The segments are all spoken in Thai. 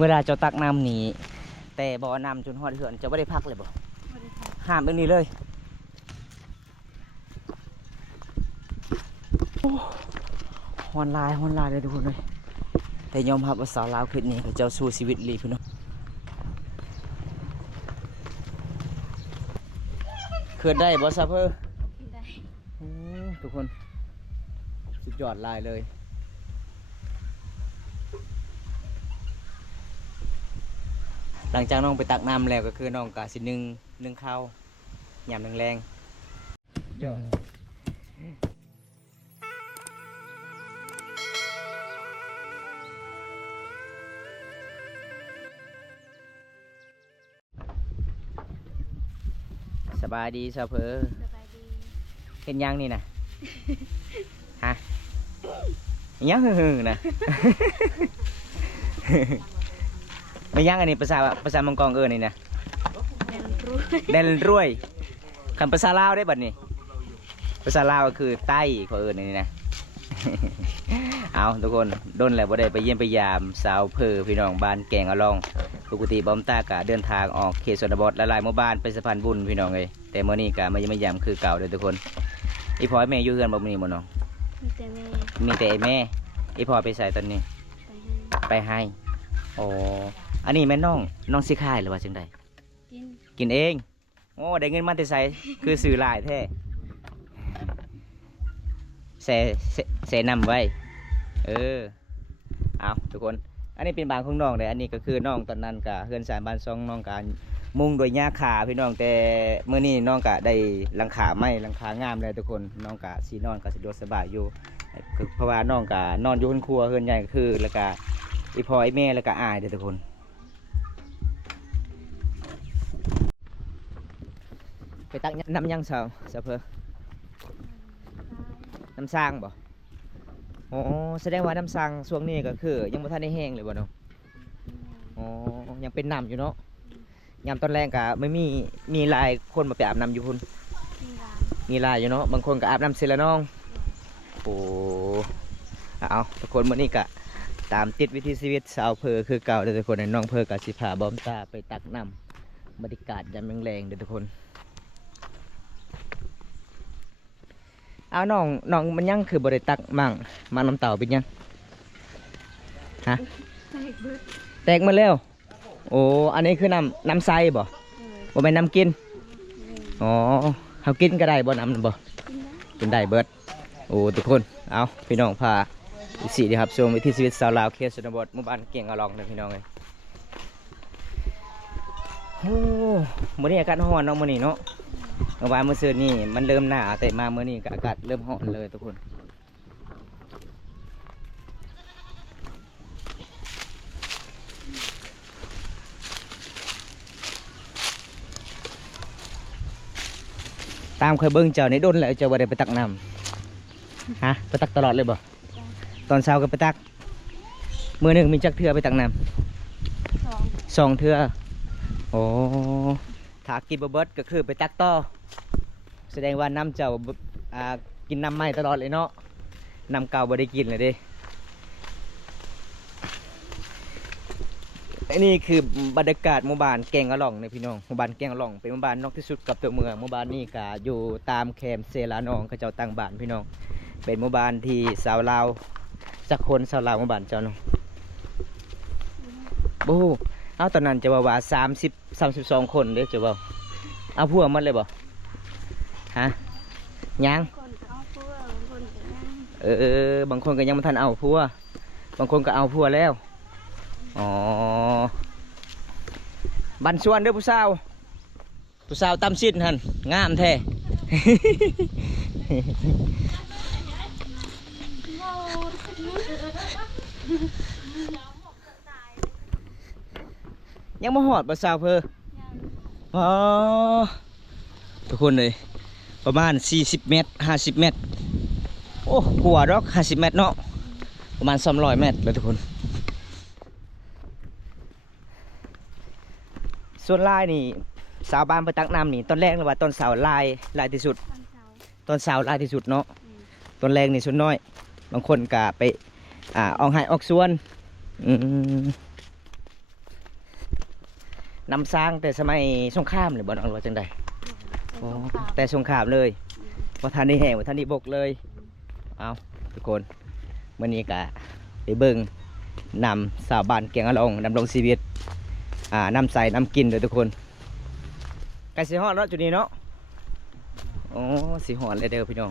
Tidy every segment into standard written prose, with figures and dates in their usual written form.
เวลาเจ้าตักน้ำหนีแต่บ่อนำจนหอดเหือนจะไม่ได้พักเลยบ่ห้ามเรื่องนี้เลยฮอนลายเลยทุกคนเลยแต่ยอมรับว่าสาวลาวคลิปนี้เขาเจ้าสู้ชีวิตลีพี่น้องเขื่อนได้บ่ซะเพื่อทุกคนสุดยอดลายเลยหลังจากน้องไปตักน้ำแล้วก็คือน้องกะสินึ่งข้าวยำแรงสบายดีซะเพอเห็นยังนี่นะฮะยังหึ่งๆนะไม่ยังอันนี้ภาษามังกรนี่นะแดนรวยคำภาษาลาวได้บัดนี้ภาษาลาวก็คือใต้เขานี่นะเอาทุกคนด้นแล้วบ่ได้ไปเยี่ยมไปยามสาวเพอพี่น้องบ้านแกงอะลองปกติบอมตากะเดินทางออกเขตชนบทละลายหมู่บ้านไปสะพานบุญพี่น้องเลยแต่เมื่อนี้กะมาเยี่ยมยามคือเก่าเลยทุกคนอีพอแม่อยู่เฮือนบ่มีบ่น้องมีแต่แม่อีพอไปใส่ตอนนี้ไปให้อ๋ออันนี้แม่น้องสิขายหรือว่าจังใดกินเองโอ้ได้เงินมาแต่ใส่คือสื่อหลายแท้แส่นำไว้เอาทุกคนอันนี้เป็นบางของน้องเลยอันนี้ก็คือน้องตอนนั้นกับเฮือนสารบ้านซองน้องการมุงโดยหญ้าขาพี่น้องแต่เมื่อนี้น้องกะได้หลังคาไม่หลังคางามเลยทุกคนน้องกะสีนอนกะสะดวกสบายอยู่เพราะว่าน้องกะนอนอยู่บนครัวเฮือนใหญ่ก็คือแล้วก็อีพ่อไอแม่แล้วก็อายเด้อทุกคนไปตักน้ำยังสาวเพอน้ำสร้างบ่อ๋อแสดงว่าน้ำสร้างช่วงนี้ก็คือยังไม่ทันได้แห้งเลยบ่เนาะอ๋อยังเป็นน้ำอยู่เนาะยามตอนแรกก็ไม่มีหลายคนมาไปอาบน้ำอยู่พุ่นมีหลายอยู่เนาะบางคนก็อาบน้ำเสร็จแล้วน้องโอ้เอาทุกคนมื้อนี้ก็ตามติดวิถีชีวิตสาวเพอคือเก่าเด้อทุกคนน้องเพอกับสิพาบอมตาไปตักน้ำบรรยากาศยามแรงๆเด้อทุกคนเอาน้องมันยังคือบริตักมั่งมาน้ำเต่าเป็นยังฮะแตกมาแล้วโอ้อันนี้คือน้ำใสบ่เป็นน้ำกินอ๋อเขากินก็ได้บ่น้ำบ่กินได้เบิดโอ้ทุกคนเอาพี่น้องพาสีดีครับชมวิถีชีวิตสาวลาวเขตชนบทหมู่บ้านเก่งอะลองเลยพี่น้องเลยโอ้มื้อนี้อากาศร้อนเนาะมื้อนี้เนาะเมื่อวานเมื่อคืนนี่มันเริ่มหนาวแต่มาเมื่อนี้อากาศเริ่มร้อนเลยทุกคนตามเคยเบิ้งเจ้าในด้นแล้วเจ้าบ่ได้ไปตักน้ำฮะไปตักตลอดเลยบ่ตอนเช้าก็ไปตักมือหนึ่งมีจักเทือไปตักน้ำ2 เทือโอ้ถ้ากินบ่เบิดก็คือไปตักต่อแสดงว่าน้ำเจ้ากินน้ำใหม่ตลอดเลยเนาะน้ำเก่าบ่ได้กินเลยดิอันนี้คือบรรยากาศหมู่บ้านแกงอะล่องเนี่ยพี่น้องหมู่บ้านแกงอะล่องเป็นหมู่บ้านนอกที่สุดกับตัวเมืองหมู่บ้านนี้ก็อยู่ตามแคมป์เซลานองเขาเจ้าตั้งบ้านพี่น้องเป็นหมู่บ้านที่สาวลาวสักคนสาวลาวหมู่บ้านเจ้าเนาะโอ้เอาตอนนั้นจะว่า32 คนเด้อจะว่าเอาพวกมันเลยบ่ฮะยังบางคนก็ยังไม่ทันเอาพัวบางคนก็เอาพัวแล้วอ๋อบันส่วนเด้อผู้สาวตำสิ้นหันงามแท้ ยังมาหอดบ่สาวเพออ๋อทุกคนเลยประมาณ40 เมตร50 เมตรโอ้กว่าดอก50 เมตรเนาะประมาณ200 เมตรเลยทุกคนส่วนลายนี่สาวบ้านไปตักน้ำนี่ตอนแรกเลยว่าตอนสาวลายที่สุดตอนสาวลายที่สุดเนาะตอนแรกนี่ส่วนน้อยบางคนกะไปออกให้ออกส่วน นำสร้างแต่สมัยสงครามเลยบ่น้องว่าจังใดอ๋อแต่สงครามเลยว่าท่านนี่แห้งว่าท่านนี่บกเลยเอาทุกคนมื้อนี้ก็ไปเบิ่งนำสาวบ้านแกงอะลองดำรงชีวิตนำใส่นำกินเลยทุกคนไก่สีหอดเนาะจุดนี้เนาะโอ้สีหอดเลยเด้อพี่น้อง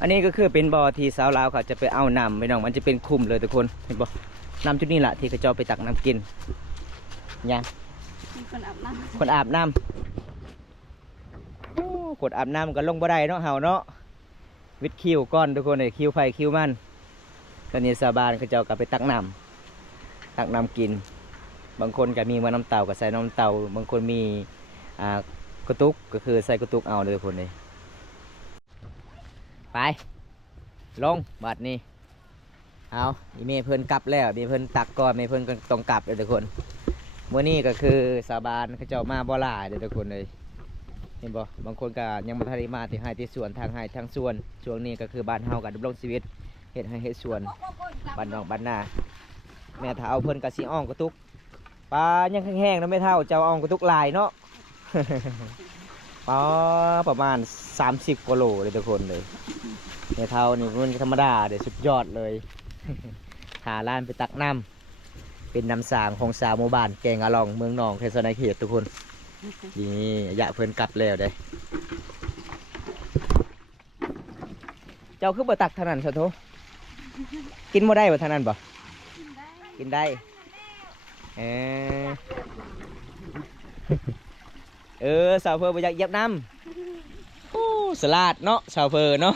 อันนี้ก็คือเป็นบ่อที่สาวลาวเขาจะไปเอานำพี่น้องมันจะเป็นคุมเลยทุกคนเห็นบ่นำจุดนี้แหละที่เขาเจ้าไปตักน้ำกินยังคนอาบน้ำคนอาบน้ำกดอาบน้ำก็ลงบ่ได้เนาะเห่าเนาะวิดคิวก้อนทุกคนเลยคิวไฟคิวมันตอนนี้สาวบ้านเขาเจ้าก็ไปตักน้ำกินบางคนก็มีมาน้ำเต่าก็ใส่น้ำเต่าบางคนมีกระตุกก็คือใส่กระตุกเอาเลยทุกคนเลยไปลงบัดนี้เอาอีเมเพิ่นกลับแล้วมีเพิ่นตักก่อนมีเพิ่นก็ต้องกลับเลยทุกคนเมื่อนี้ก็คือสาบานเขาเจ้ามาบ่ล่าเลยทุกคนเลยเห็นบ่บางคนก็ยังมาทะเลมาที่ให้ที่สวนทางให้ทางสวนช่วงนี้ก็คือบ้านเฮากับดำรงชีวิตเฮ็ดให้เฮ็ดสวนบ้านนอกบ้านนาแม่เฒ่าเพิ่นก็สิอ้องกระตุกปลายังแห้งๆนะแม่เฒ่าเจ้าอ้องกระตุกลายเนาะ ปลาประมาณ30กิโลเลยทุกคนเลยแม่เฒ่านี่มันธรรมดาเดี๋ยวสุดยอดเลย หาร้านไปตักน้ำเป็นน้ำสางของสาวหมู่บ้านแกงอะลองเมืองหนองเทศนาเขตทุกคนนี่อยากเพิ่นกลับแล้วเด้เจ้าคือบ่ตักเท่านั้นซะโถกินบ่ได้บ่เท่านั้นบ่กินได้สาวเพอบ่อยากเหยียบน้ำโอ้สลัดเนาะสาวเพอเนาะ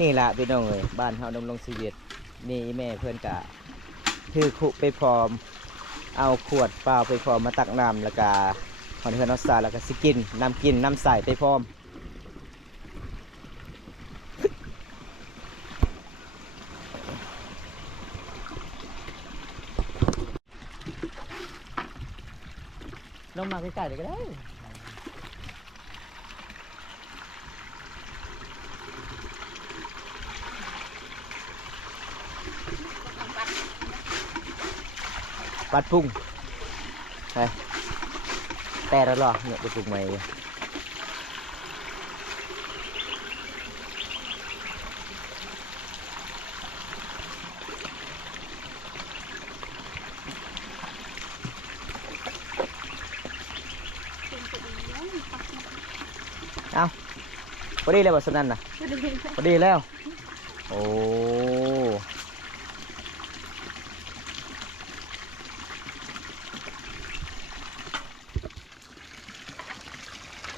นี่ล่ะพี่น้องเอ้ยบ้านเฮาดำรงชีวิตนี่แม่เพิ่นกะถือคุไปพร้อมเอาขวดเปล่าไปพร้อมมาตักน้ำแล้วก็หอนเฮือนเอาสาแล้วก็สิกินน้ำใส่ไปพร้อมลงมาใกล้ๆเลยก็ได้ปัดพุ่งไปแต่แล้วหรอเนี่ยไปปลูกใหม่เอาพอดีเลยบทสนั่นนะพอดีแล้วโอ้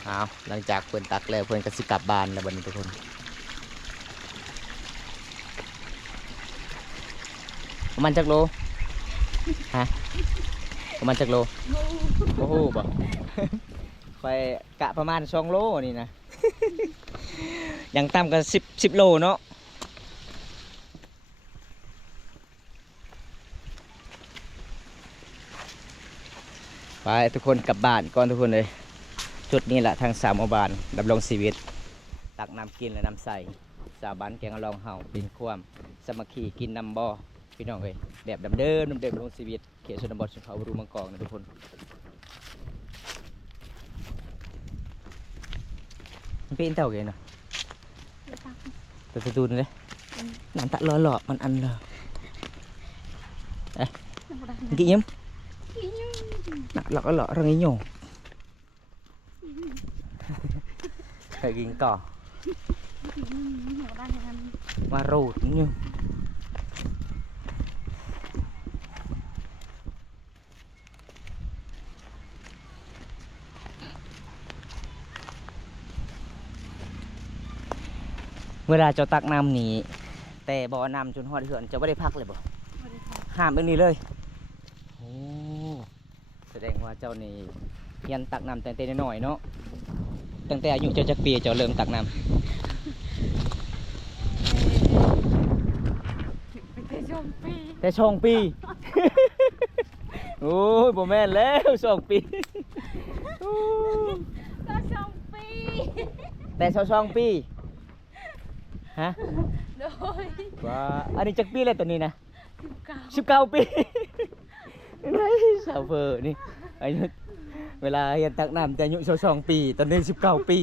เอาหลังจากเพื่อนตักแล้วเพื่อนก็สิกลับบ้านแล้วบัดนี้ทุกคนประมาณจักโลฮะประมาณจักโลโอ้โหบ่ไปกะประมาณ2 โลนี่นะ ยังต่ำกัน10 โลเนาะไปทุกคนกลับบ้านก่อนทุกคนเลยจุดนี้แหละทางสามหมู่บ้านดำรงชีวิตตักน้ำกินและน้ำใส่สาวบ้านแกงอะลองเห่าเป็นความสามัคคีกินน้ำบ่อพี่น้องเลยแบบดำเดิมดำรงชีวิตเขตชนบทชนเผ่าบรูมังกรนะทุกคนมันเป็นเต่าไงเนาะตัวตูนเลยน้ำตะล้อหล่อมันอันเลยเอ๊ะกี่ยิ้มนักหลอกหล่อรังงี้หยงเคยกินก่อมารูดนี่เวลาเจ้าตักน้ำหนีแต่บ่อน้ำจนหอดเหือนจะไม่ได้พักเลยบ่ห้ามเรื่องนี้เลยโอ้แสดงว่าเจ้านี่ยันตักน้ำแต่น้อยเนาะตั้งแต่อายุเจ้าจักปีเจ้าเริ่มตักน้ำแต่2 ปี โอ้ยบ่แม่นแล้ว2 ปีก็2 ปีแต่2 ปี ฮะ โดย ว่าอันนี้จักปีเลยตัวนี้นะ 19 19 ปีนี่สาวเฟอร์นี่อายุเวลาเรียนตักน้ำจะอายุ22 ปี ตอนนี้19 ปี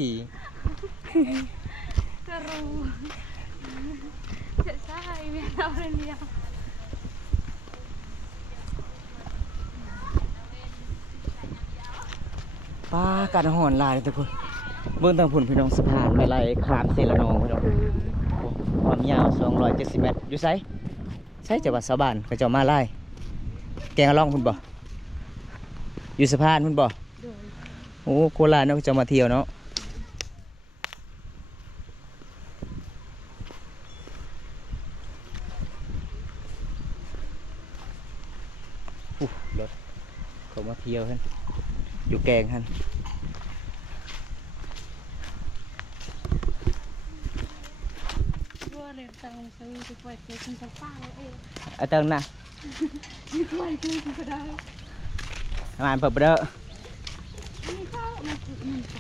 ก็รู้จะใช่เมียเราเรียน ป้าการหอนลายเลยทุกคนเบื้องทางผุนพี่น้องสะพานไม่ไรขามเซละนองพี่น้องความยาว270 เมตรอยู่ไซใช่จังหวัดสะบานกระเจ้ามาไล่แกงอะล่องคุณบ่อยู่สะพานคุณบ่ โดย โอ้โคราชเนาะจะมาเที่ยวเนาะรถเขามาเที่ยวฮันอยู่แกงฮัน ว่าเรียนตังค์ซื้อจะไปเจอคุณจะป้าแล้วเอง อาตังนะ จะไปคือก็ได้ งานเปิดเด้อ นี่ก็มันคือมันก็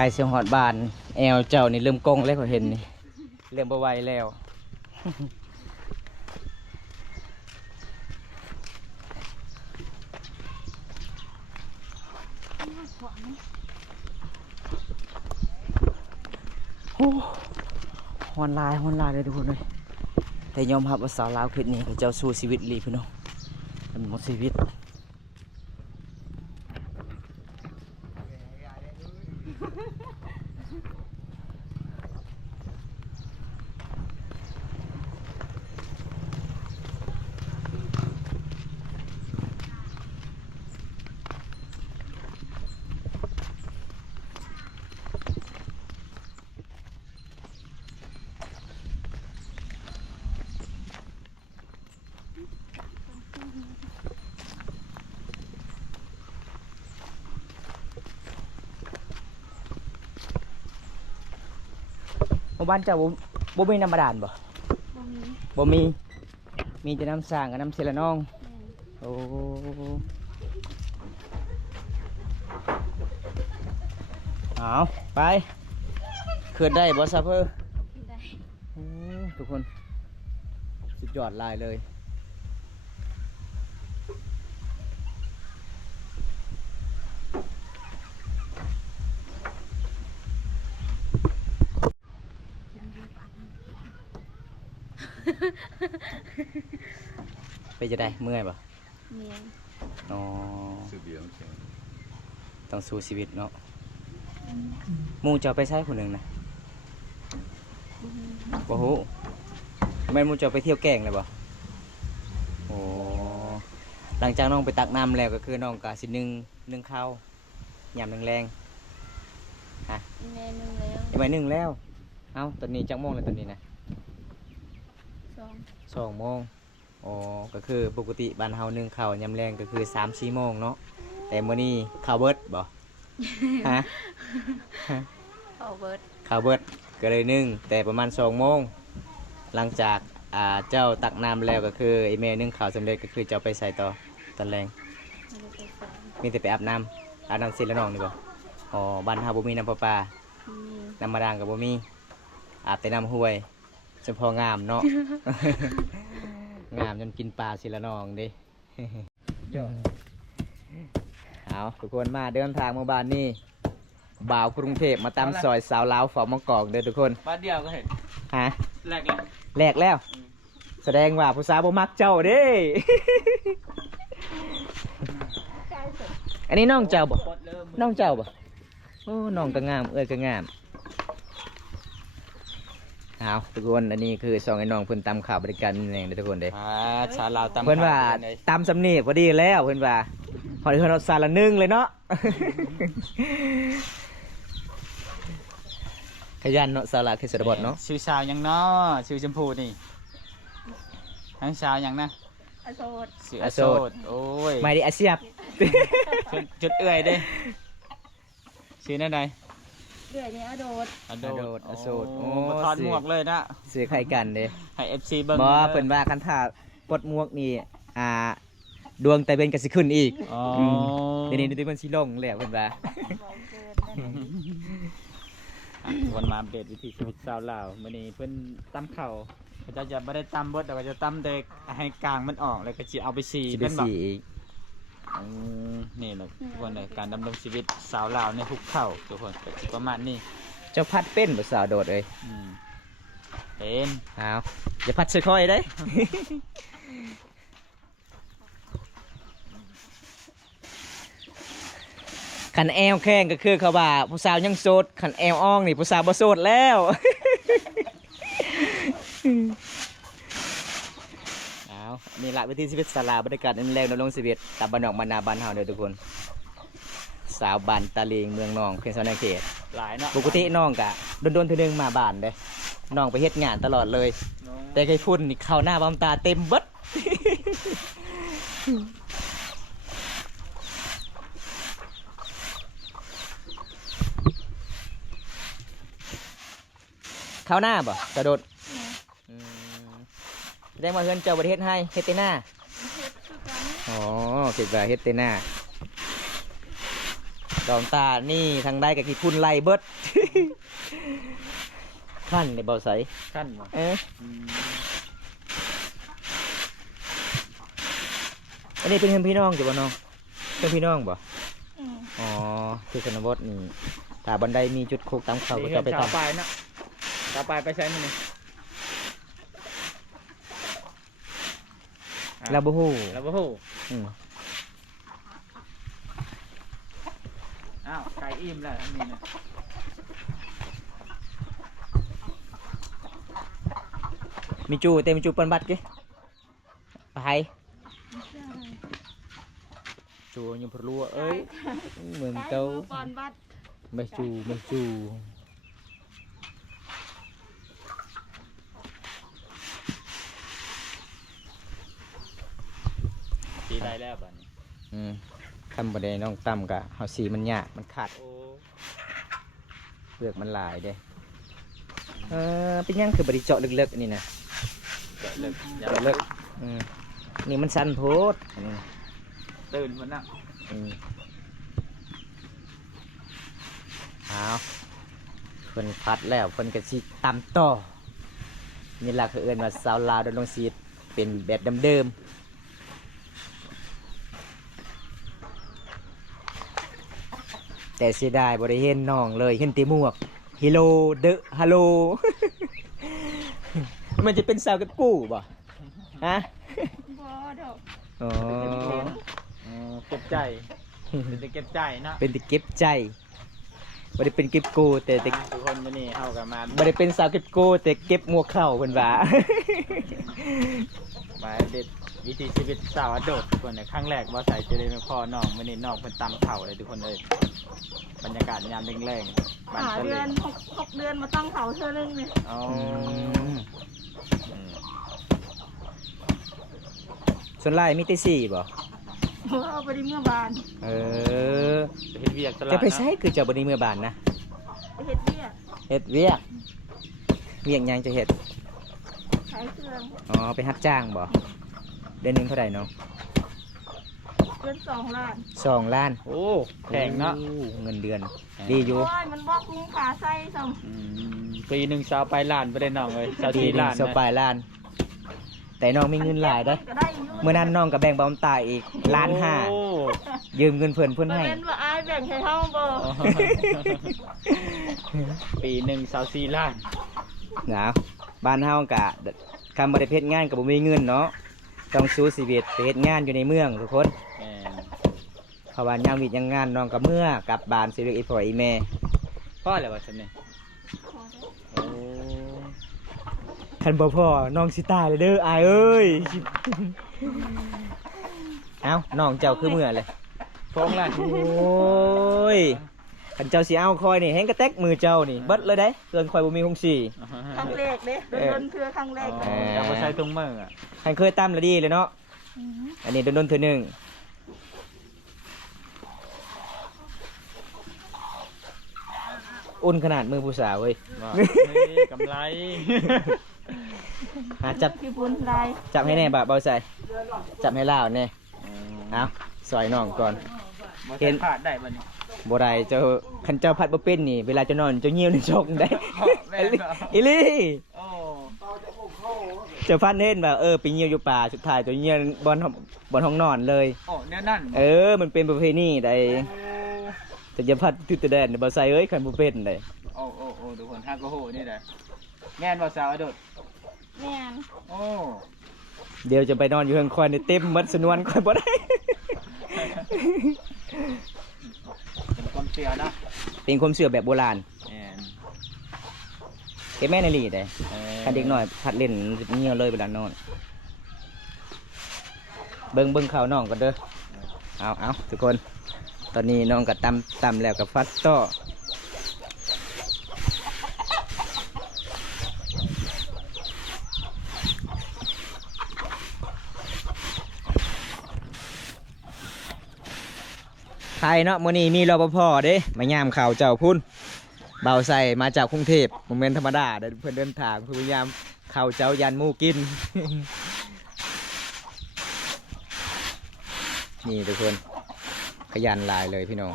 ไก่เสียงหอดบานแอลเจ้านี่เริ่มกงแล้วเขาเห็นนี่เริ่มบ่ไหวแล้ว น่าขวาง โอ้ฮอนลายเลยทุกคนเลยแต่ยอมรับว่าสาวลาวคืนนี้เขาเจ้าสู้ชีวิตลีพี่น้องมันหมดชีวิตหมู่บ้านเจ้าบ่มีน้ำบาดาลบ่ บ่มี บ่มี มีแต่น้ำสร้างกับน้ำเสละนอง โอ้เอาไปขึ้นได้บ่ซะเพื่อ ที่ได้ ทุกคนสุดยอดลายเลยไปจะได้เมื่อยป่ะ เมีย อ๋อต้องสู้ชีวิตเนาะหมูจะไปใช้คนหนึ่งนะบ่ฮู้แม่นหมูจะไปเที่ยวแก่งเลยบ่โอ้หลังจากน้องไปตักน้ำแล้วก็คือน้องก็สินึ่งข้าวยำแรงๆฮะ แม่นึงแล้ว ทำไมนึ่งแล้วเอ้าตอนนี้จักโมงแล้วตอนนี้นะ 2 2 โมงอ๋อก็คือปกติบ้านเฮานึ่งข้าวยำแรงก็คือ3-4 โมงเนาะแต่มื้อนี้ข้าวเบิดบ่ฮะ เอาเบิด ข้าวเบิดก็เลยนึ่งแต่ประมาณ2 โมงหลังจากเจ้าตักน้ำแล้วก็คือไอแม่นึ่งข้าวสำเร็จก็คือเจ้าไปใส่ต่อตอนแรง มันจะไปใส่ มีแต่ไปอาบน้ำเสร็จแล้วน้องนี่บ่อ๋อบ้านเฮาบ่มีน้ำประปา มี น้ำบาดาลก็บ่มีอาบแต่น้ำห้วยเฉพาะงามเนาะ งามจนกินปลาสิละน้องเดิ เอาทุกคนมาเดินทางมาบ้านนี่บ่าวกรุงเทพมาตามซอยสาวลาวฝอมังกอกเด้อทุกคน บ้านเดียวก็เห็น ฮะ แรกแล้ว แลกแล้ว แสดงว่าผู้สาวบ่มักเจ้าเด้ อันนี้น้องเจ้าบ่ ปดเริ่ม น้องเจ้าบ่โอ้น้องก็งามเอ้ยก็งามเอาทุกคนอันนี้คือสองไอ้น้องเพิ่นตำข่าวบริการนี่เองเด้อทุกคนเด้ ชาลาวตำ เพื่อนว่าตามสำเนียกพอดีแล้วเพื่อนว่าพอดีเพื่อนเอาสารละนึ่งเลยเนาะ ข ยันเนาะสาวลาวคือสระบดเนาะ ชื่อสาวหยังเนาะชื่อชมพูนี่ทั้งสาวหยังนะ อโศก ชื่ออโศกโอ้ย ไม่ได้อาเซียบ จุดเอื่อยเด้ชื่อนั่นใด เดือยนี่อโดด อโดด อโศก โอ้มาถอดหมวกเลยนะ ซื้อไข่กันเด้ ให้ FC เบิ่ง บ่เพิ่นว่าคันถ้าปลดหมวกนี่ดวงแต่เป็นก็สิขึ้นอีก อ๋อ เดี๋ยวนี้เพิ่นสิลงแล้วเพิ่นว่า บอกเกินนั่นเอง วันมาอัปเดตวิถีชีวิตชาวลาวมื้อนี้เพิ่นตำข้าวเขาจะบ่ได้ตำเบิดแต่ว่าจะตำแต่ให้กลางมันออกแล้วก็สิเอาไปสี สิไป เป็นแบบ สีอีก นี่แหละทุกคนเลยการดำรงชีวิตสาวลาวในทุกเข้าทุกคนก็สิประมาณนี้ เจ้าพัดเป็นบ่สาวโดดเอ้ย อืมเป็น อ้าวอย่าพัดค่อยๆเด้ ขันแอวแข้งก็คือเขาว่าผู้สาวยังโสดขันแอวอ่องนี่ผู้สาวบ่โสดแล้ว เอานี่ละวิธีชีวิตสาวลาวบรรยากาศนั่นแรงดำรงชีวิตตามบ้านนอกบ้านนาบ้านเฮาเด้อทุกคน สาวบ้านตะเลงเมืองนองเพียงสาวในเขต หลายเนาะ ปกติน้องกะโดนๆเทื่อนึงมาบ้านเด้น้องไปเฮ็ดงานตลอดเลย แต่ไอ้ฝุ่นนี่เข้าหน้าบำตาเต็มเบิด เข้าหน้าบ่กระโดดแสดงว่าเฮือนเจ้าประเทศให้เฮ็ดแต่หน้า เฮ็ดคือกัน อ๋อคิดว่าเฮ็ดแต่หน้าดองตานี่ทางใดกับขี้พุ่นไล่เบิด ขั้นในเบาใส ขั้นบ่ เอ๊ะ อืม อันนี้เป็นเพื่อนพี่น้องจ้ะบ่น้องเพื่อนพี่น้องบ่ อืม อ๋อคือชนบทนี่ถ้าบันไดมีจุดโคกตามเขาก็จะไป ชาว ตาม ปลายเนาะชาวปลายไปใช้มื้อนี้ เราบ่ฮู้ แล้วบ่ฮู้ อืม อ้าวไก่อิ่มแล้วอันนี้นะ มีจูเต็มมีจูเปิ้นบัดกี่ไปจูยังพลัวเอ้ยเหมือนเต้า ปอนบัตร ไม่จูไม่จู สีได้แล้วบัดนี้ ทำบันไดน้องต่ำกะเฮาสีมันยากมันขาด โอ้ เปลือกมันหลายเด้เป็นยังคือบริเจาะลึกๆอันนี่นะ เกิดเลิกอย่า เจาะลึกนี่มันสั้นโพดอันนี้ ตื่นมันน่ะ เอาเพิ่นพัดแล้วเพิ่นก็สิตำต่อนี่ล่ะคือเอิ้นว่าสาวลาวดำรงชีวิตเป็นแบบเดิมๆแต่เสียดายบ่ได้เห็นน้องเลยเห็นแต่หมวกฮิโลเดอะฮัลโหล มันจะเป็นสาวกับกู้บ่ฮะ บ่ดอก อ๋อ เก็บใจเป็นแต่เก็บใจเนาะ เป็นติเก็บใจบ่ได้เป็นเก็บกู้แต่ ทุกคนมื้อนี้เข้ากันมา บ่ได้เป็นสาวเก็บกู้แต่เก็บหมวกเข้าเพิ่นว่า มาเด็ดวิถีชีวิตสาวอโดดทุกคนเนี่ยครั้งแรกว่าใส่จะได้ไม่พอน้องมื้อนี้น้องเพิ่นตำเข่าเลยทุกคนเลยบรรยากาศยามแรงๆบ้าน หา ตะ เดื เล อน ง 6 เดือนมาตั้งเขาเท่านึงเนี่ย อ๋อ ส่วนไล่มีแต่สี่บ่ เอาไปที่เมื่อบ้าน เออ ไปเฮ็ดเวียกตลาด จะไป เนาะ ใช้คือเจ้าบ่ได้เมื่อบานนะ ไปเฮ็ดเบี้ย เฮ็ดเวียกเวียกหยังจะเฮ็ด ใช้เครื่อง อ๋อไปรับจ้างบ่เดือนหนึงเท่าไหร่เนาะ เดือน2 ล้าน 2 ล้าน โอ้แพงเนาะ โอ้เงินเดือน ดีอยู่ โอ้ยมันบอกคุ้มค่าใส่ซ้ ปีหนึ่งสาวไปล้านไปได้น้องเลยสาว ปี ที หนึง ล้าน สบายล้าน แต่น้องมีเงินหลายเด้อ ก็ได้อยู่ เมื่อนั้นน้องก็แบ่งบ่ตายอีกล้านห้า โอ้ ยืมเงินเพิ่น บ่ ให้ เป็นว่าอายแบ่งให้เฮาบ่ ปีหนึ่งสาว4 ล้าน นะบ้านเฮากะคำบ่ได้เฮ็ดงานก็บ่มีเงินเนาะต้องสู้ชีวิตไปเฮ็ดงานอยู่ในเมืองทุกคน แม่น เพราะว่ายามวิทย์ยังงานน้องก็เมื่อกลับบ้านสิเรียกอีพ่ออีแม่ พ่ออะไรวะฉันเนี่ยโอ้ คันบ่พ่อน้องสิตายเลยเด้ออายเอ้ย เอ้าน้องเจ้าคือเมื่อเลย ฟ้องล้าน โอ้ย คันเจ้าสิเอาคอยนี่แฮงกระแตกมือเจ้านี่เบิดเลยได้เกินคอยบ่มีคงสี่ ครั้งแรกเด้โดนๆเทื่อครั้งแรก อ๋อจะบ่ใช้ถุงมืออ่ะ คันเคยตำแล้วดีเลยเนาะอันนี้โดนๆเทื่อหนึงอุ่นขนาดมือผู้สาวเว้ย ว่าเฮ้ยกำไร จับ พี่บุญลาย จับให้แน่บ่เบาใส่จับให้ลาวแน่เอาซอยน้องก่อน บ่ เห็ เห็ น นพลาดได้บัดนี้ บ่ได้เจ้าคันเจ้าพัดบ่เป็นนี่เวลาเจะนอนเจ้าเหี่ยวในชกได้ แม่นเหรอ อีหลี่ โอ้ เจ้าพันเห็นแบบไปเหี่ยวอยู่ป่าสุดท้ายเจ้าเหี่ยวบนห้องนอนเลย โอ้เนี่ยนั่น มันเป็นประเพณีได้แต่จะพัดทุตแดนบ่ใส่เอ้ยคันบ่เป็นได้ โอ้โอ้โอ้ทุกคนฮักโอ้โหนี่แหละแม่นบ่สาวอโดด แม่น โอ้ เดี๋ยวจะไปนอนอยู่เฮือนคอยในเต็มหมัดสนวนคอยบ่ได้ เป็นความเชื่อนะ เป็นความเชื่อแบบโบราณ แม่น เก็บแม่ในลีได้คันเด็กน้อยพัดเล่นเหี่ยวเลยเวลานอนเบิ่งข่าวน้องก่อนเด้อเอาทุกคนตอนนี้น้องก็ตำแล้วก็ฟัดต่อไทยเนาะมื้อนี้มีรปภเด้มายามข่าวเจ้าพุ่นเบาใส่มาจากกรุงเทพบ่แม่นธรรมดาเด้อเพิ่นเดินทางเพื่อพยายามข่าวเจ้ายันหมู่กิน นี่ทุกคนขยันหลายเลยพี่น้อง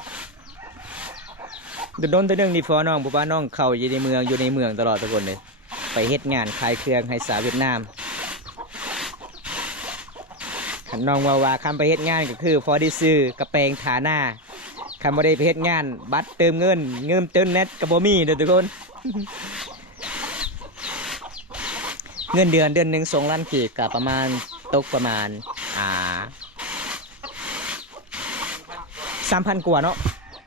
โดนตัวหนึงนี่ฟอน้องบ่ว่าน้องเข้าอยู่ในเมืองตลอดทุกคนเลยไปเฮ็ดงานขายเครื่องให้สาวเวียดนามคันน้องว่าคำไปเฮ็ดงานก็คือพอได้ซื้อกระแปรงทาหน้าคำบ่ได้ไปเฮ็ดงานบัตรเติมเงินเติมเน็ตก็บ่มีเด้อทุกคน เงินเดือนหนึง2 ล้านกีบก็ประมาณตกประมาณ3,000 กว่าเนาะ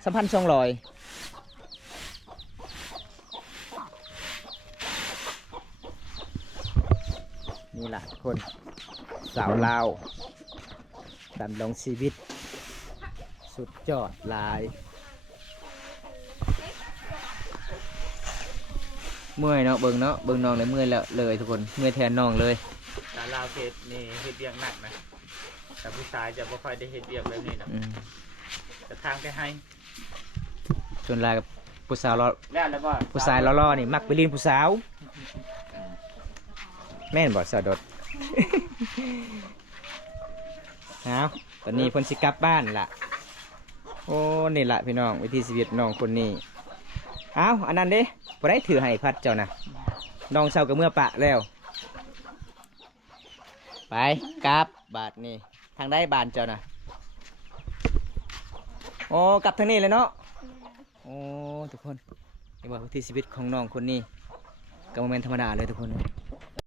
3,200นี่แหละทุกคนสาวลาวดำรงชีวิตสุดยอดหลายเมื่อยเนาะเบิ่งน้องเลยเมื่อยแล้วเลยทุกคนเมื่อยแทนน้องเลย สาวลาวเขตนี่เฮ็ดเวียกหนักนะแต่ผู้ชายจะบ่ค่อยได้เฮ็ดเวียกแบบนี้นะจะทางไปให้ ส่วนลายกับผู้สาวรอ แล้วก็ ผู้ชายล่อๆนี่มักไปลินผู้สาวแม่นบอกสาวดด เอาตอนนี้เพิ่นสิกลับบ้านล่ะโอ้นี่ล่ะพี่น้องวิธีชีวิตน้องคนนี้เอาอันนั้นเด้บ่ได้ถือให้พัดเจ้านะน้องเศร้ากับเมื่อปะแล้วไปกลับบาทนี่ทางได้บานเจ้านะโอ้กลับทางนี้เลยเนาะโอ้ทุกคนนี่ว่าวิถีชีวิตของน้องคนนี้ก็บ่แม่นธรรมดาเลยทุกคน